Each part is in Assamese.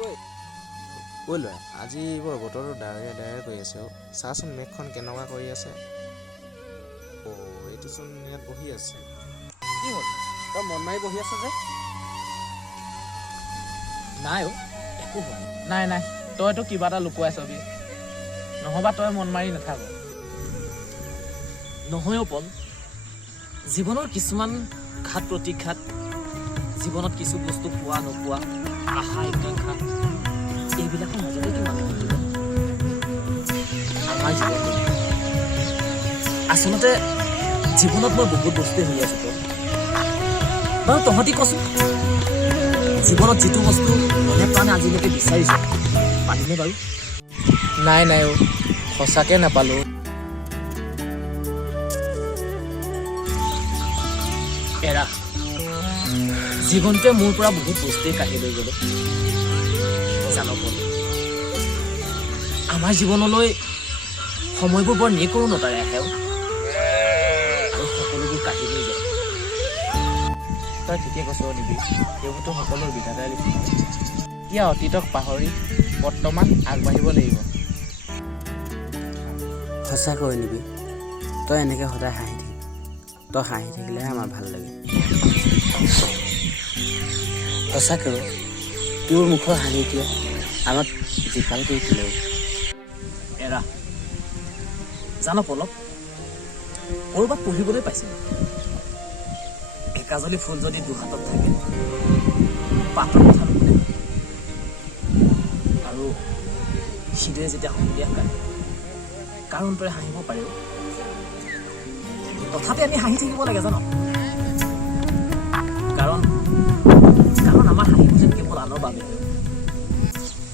ঐ ল'ৰা, আজি বৰ বতৰটো ডাৱৰীয়া ডাৱৰীয়া কৰি আছে অ'। চাচোন মেঘখন কেনেকুৱা কৰি আছে। এইটোচোন ইয়াত বহি আছে। কি হ'ল? তই মন মাৰি বহি আছ যে? নাই অ' একো হোৱা নাই। নাই তইতো কিবা এটা লুকুৱাই ছবি, নহবা তই মন মাৰি নাথাক। নহয় পল, জীৱনৰ কিছুমান ঘাত প্ৰতিঘাত, জীৱনত কিছু বস্তু পোৱা নোপোৱা, আশা আকাংক্ষা, এইবিলাকৰ মাজতে কিমান থাকিব আমাৰ জীৱনটো। আচলতে জীৱনত মই বহুত বস্তুৱে শুনি আছো তই বাৰু। তহঁতি কচোন, জীৱনত যিটো বস্তু মনে প্ৰাণে আজিলৈকে বিচাৰিছো পালিনে বাৰু? নাই অ', সঁচাকে নাপালো। এৰা, জীৱনটোৱে মোৰ পৰা বহুত বস্তুৱেই কাঢ়ি লৈ গ'লো জান পল। আমাৰ জীৱনলৈ সময়বোৰ বৰ নিকৰুণতাৰে আহে আৰু সকলোবোৰ কাঢ়ি লৈ যায়। তই ঠিকে কৈছ নিবি, এইবোৰতো সকলো বিধাতাই লিখিছে। এতিয়া অতীতক পাহৰি বৰ্তমান আগবাঢ়িব লাগিব। সঁচাকৈ নিবি, তই এনেকৈ সদায় হাঁহি থাকিবি। তই হাঁহি থাকিলেহে আমাৰ ভাল লাগে। সঁচাকৈ তোৰ মুখৰ হাঁহিটোৱে আমাক জীপাল কৰি তোলে। এৰা, জান পলক, ক'ৰবাত পঢ়িবলৈ পাইছিলোঁ, একাজলি ফুল যদি দুহাতত থাকে, পাতৰ কথা নুশুনে আৰু সিদৰে যেতিয়া সন্ধিয়া কাটে কাৰ অন্তৰে হাঁহিব পাৰে। তথাপি আমি হাঁহি থাকিব লাগে জানো, কাৰণ আমাৰ হাঁহিবোৰ যেন কেৱল আনৰ বাবে।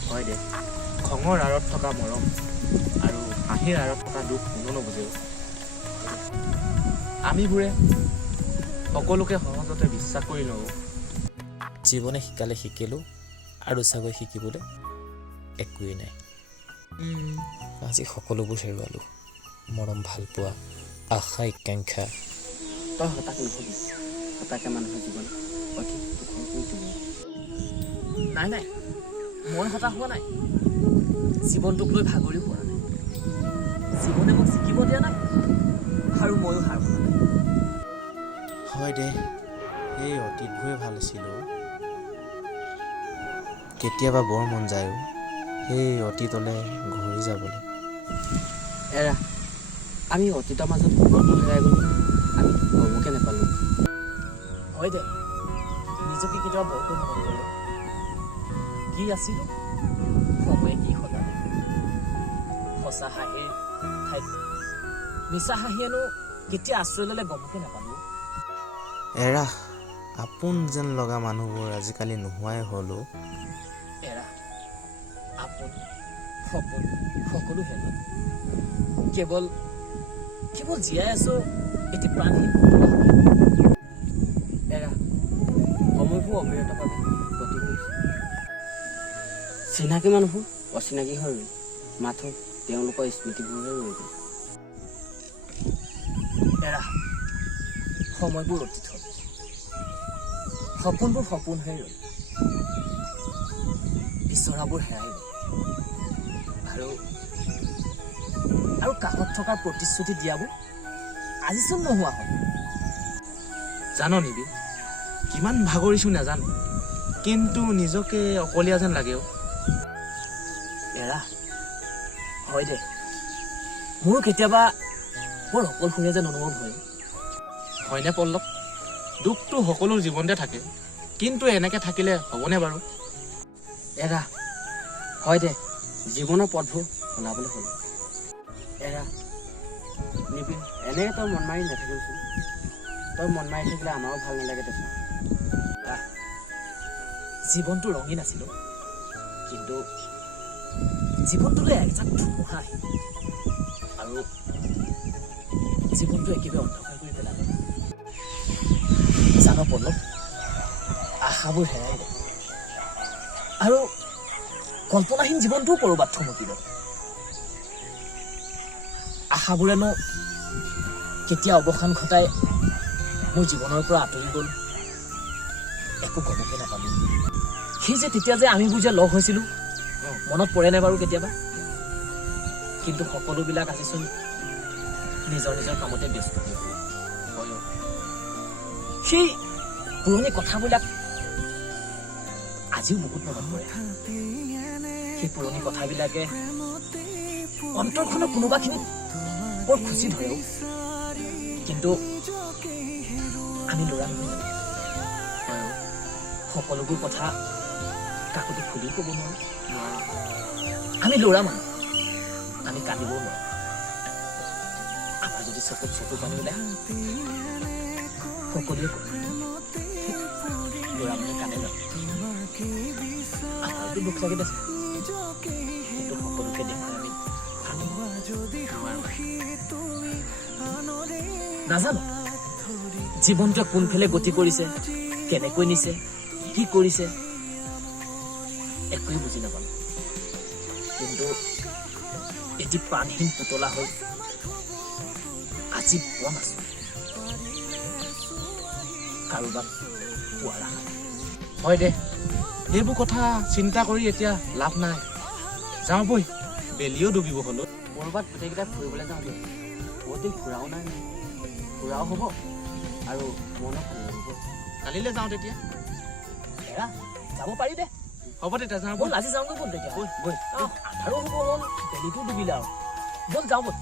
হয় দে, খঙৰ আঁৰত থকা মৰম আৰু হাঁহিৰ আঁৰত থকা দুখ কোনো নুবুজেও। আমিবোৰে সকলোকে সহজতে বিশ্বাস কৰি লওঁ। জীৱনে শিকালে শিকিলোঁ, আৰু চাগৈ শিকিবলৈ একোৱেই নাই। আজি সকলোবোৰ হেৰুৱালোঁ, মৰম ভালপোৱা, আশা আকাংক্ষা। তই হতাশ নহবি, হতাশে মানুহৰ জীৱন অধিক দুখন কৰি তোলে। নাই মই হতাশ হোৱা নাই, জীৱনটোক লৈ ভাগৰি পৰা নাই। জীৱনে মোক জিকিব দিয়া নাই আৰু ময়ো হাৰ মনা নাই। হয় দে, সেই অতীতবোৰে ভাল আছিল অ'। কেতিয়াবা বৰ মন যায় অ' সেই অতীতলৈ ঘূৰি যাবলৈ। এৰা, আমি অতীতৰ মাজত গল্প হেৰাই গ'লো, আমি গমকে নাপালোঁ। হয় দে, নিজকে কেতিয়াবা বৰকৈ মনত পৰে। কি আছিলো সময়ে কি সলালে। সঁচা হাঁহিৰ ঠাইত মিছা হাঁহিয়েনো কেতিয়া আশ্ৰয় ল'লে গমকে নাপালো। এৰা, আপোন যেন লগা মানুহবোৰ আজিকালি নোহোৱাই হ'ল অ'। এৰা, আপোন সপোন সকলো হেৰুৱালো। কেৱল জীয়াই আছো এটি প্ৰাণহীন। এৰা, সময়বোৰ অবিৰতভাৱে গতি কৰিছে। চিনাকি মানুহবোৰ অচিনাকি হৈ ৰ'ল, মাথো তেওঁলোকৰ স্মৃতিবোৰহে ৰৈ গ'ল। এৰা, সময়বোৰ অতীত হ'ল, সপোনবোৰ সপোন হৈ ৰ'ল, বিচৰাবোৰ হেৰাই গ'ল, আৰু কাষত থকা প্ৰতিশ্ৰুতি দিয়াবোৰ আজিচোন নোহোৱা হ'ল। জান নিবি, কিমান ভাগৰিছো নাজানো, কিন্তু নিজকে অকলীয়া যেন লাগে। এৰা, হয় দে, মোৰো কেতিয়াবা বৰ অকলশৰীয়া যেন অনুভৱ হয়। হয়নে পল্লৱ? দুখটো সকলো জীৱনতে থাকে, কিন্তু এনেকে থাকিলে হ'বনে বাৰু? এৰা, হয় দে, জীৱনৰ পথবোৰ সলাবলৈ হ'ল। এৰা, নিবিন, এনেকৈ তই মন মাৰি নাথাকিবচোন। তই মন মাৰি থাকিলে আমাৰো ভাল নালাগে দেচোন। জীৱনটো ৰঙীন আছিল, কিন্তু জীৱনটোলৈ একজাক ধুমুহা আহিল আৰু জীৱনটো একেবাৰে অন্ধকাৰ কৰি পেলালে। জান পল্লৱ, আশাবোৰ হেৰাই গ'ল আৰু কল্পনাহীন জীৱনটোও ক'ৰবাত থমকিব। আশাবোৰেনো কেতিয়া অৱসান ঘটাই মোৰ জীৱনৰ পৰা আঁতৰি গ'ল একো গমকে নাপালো। সেই যে তেতিয়া যে আমিবোৰ যে লগ হৈছিলোঁ মনত পৰে নাই বাৰু কেতিয়াবা কিন্তু সকলোবিলাক আজিচোন নিজৰ নিজৰ কামতে ব্যস্ত হৈ গ'ল হয় সেই পুৰণি কথাবিলাক আজিও বহুত মনত পৰে সেই পুৰণি কথাবিলাকে অন্তৰখনৰ কোনোবাখিনিত বৰ খুচি ধৰে কিন্তু আমি ল'ৰা নহয় সকলোবোৰ কথা কাকতো খুলি ক'ব নোৱাৰো আমি ল'ৰা মানুহ আমি কান্দিবও নোৱাৰো আমাৰ যদি চকুত চকু পানী ওলাই সকলোৱে ক'ব ল'ৰা মানুহে কান্দে ন আমাৰতো দুখ লাগি আছে কিন্তু সকলোকে দেখুৱাই আমি নাজানো জীৱনটোৱে কোনফালে গতি কৰিছে কেনেকৈ নিছে কি কৰিছে একোৱে বুজি নাপালো কিন্তু এটি প্ৰাণহীন পুতলা হৈ আজি বন আছো কাৰোবাক পোৱাৰ আশা হয় দে এইবোৰ কথা চিন্তা কৰি এতিয়া লাভ নাই যাওঁ বই বেলিও ডুবিব হ'লো ক'ৰবাত গোটেইকেইটা ফুৰিবলৈ যাওঁ দেই বহুত দিন ফুৰাও নাই ফুৰাও হ'ব আৰু মনো ভাল লাগিব কালিলৈ যাওঁ তেতিয়া এৰা যাব পাৰি দে হ'ব তেতিয়া যাওঁ ব'ল আজি যাওঁগৈ ব'ল তেতিয়া বৈ আন্ধাৰো হ'ব হ'ল বেলিটো ডুবিলে আৰু ব'ল যাওঁ ব'ল